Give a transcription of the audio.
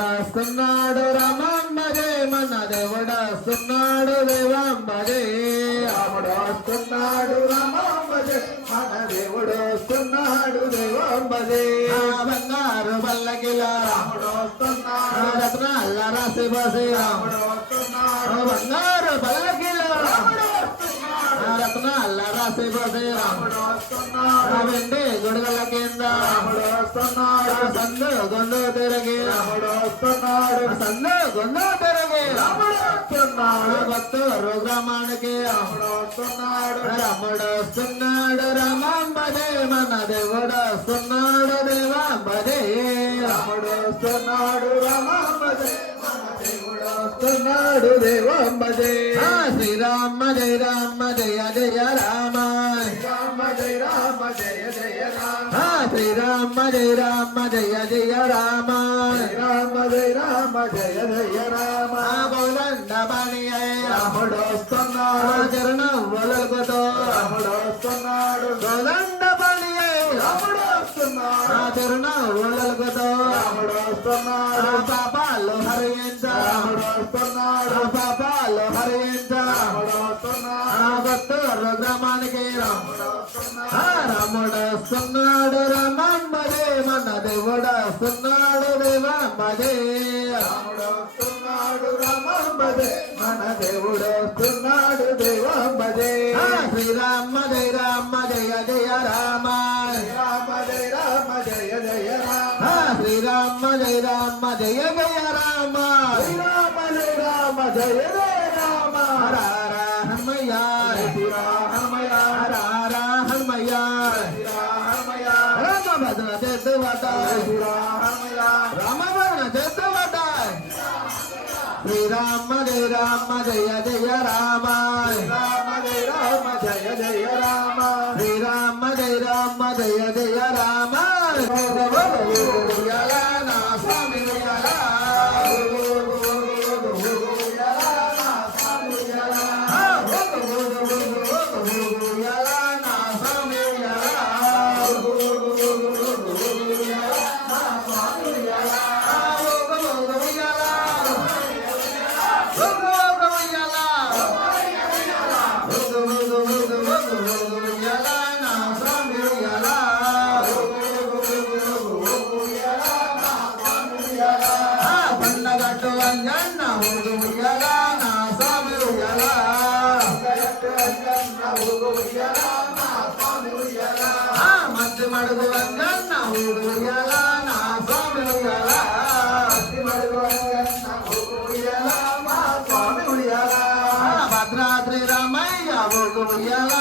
వస్తున్నాడు రామమ్మదే మన దేవుడొస్తున్నాడు దేవమ్మదే రాముడు వస్తున్నాడు రామమ్మదే మన దేవుడు వస్తున్నాడు దేవమ్మదే బంగారు పల్లకిల రాముడు వస్తున్నాడు రత్నాల రాసి బసి రాముడు వస్తున్నాడు బంగారు పల్లకిల రాముడు వస్తున్నాడు రత్నాల రాసి బసి రాముడు వస్తున్నాడు వెండి గుడుగల కింద రాముడు వస్తున్నాడు సందు గొందు తిరిగి రాముడు వస్తున్నాడు సందు గొందు తిరిగి రాముడు వస్తున్నాడు భక్తులు గ్రామానికి రాముడు వస్తున్నాడు రాముడు వస్తున్నాడు రామమ్మదే మన దేవుడు వస్తున్నాడు దేవమ్మదే రాముడు వస్తున్నాడు రామమ్మదే మన దేవుడు వస్తున్నాడు దేవమ్మదే శ్రీరామ జయ రామ జయ జయ రామ రామ జయ రామ జయ జయ రామ శ్రీరామ జయ రామ జయ జయ రామ రామ జయ రామ జయ జయ రామ బౌలండ బాణి రాముడు వస్తున్నాడు చరణం వలగుతో రాముడు వస్తున్నాడు బౌలండ బాణి రాముడు వస్తున్నాడు చరణం వలగుతో రాముడు వస్తున్నాడు పాపాలు హరించ రాముడు వస్తున్నాడు పాపాలు హరించ రాముడు వస్తున్నాడు భక్తులు గ్రామానికి రాముడు వస్తున్నాడు రామమ్మదే మన దేవుడు వస్తున్నాడు దేవమ్మదే రాముడు వస్తున్నాడు రామమ్మదే మన దేవుడు వస్తున్నాడు దేవమ్మదే శ్రీరామ జయ రామ జయ జయ రామ రామ జయ రామ జయ జయ రామ శ్రీరామ జయ రామ జయ జయ రామ శ్రీరామ జయ రామ జయ జయ రామ రారా హనుమయ్య హనుమయ్య రారా హనుమయ్య రామభద్ర చేతువటాయ్ రామభద్ర చేతువటాయ్ శ్రీరామ జయ రామ జయ జయ రామ రామ జయ రామ జయ జయ రామ శ్రీరామ జయ రామ జయ జయ రామ నా స్వామి మంచి మడుగు వంగన్న ఊరుయల నా స్వామి ఉయ్యాల భద్రాద్రి రామయ్య ఊరుయల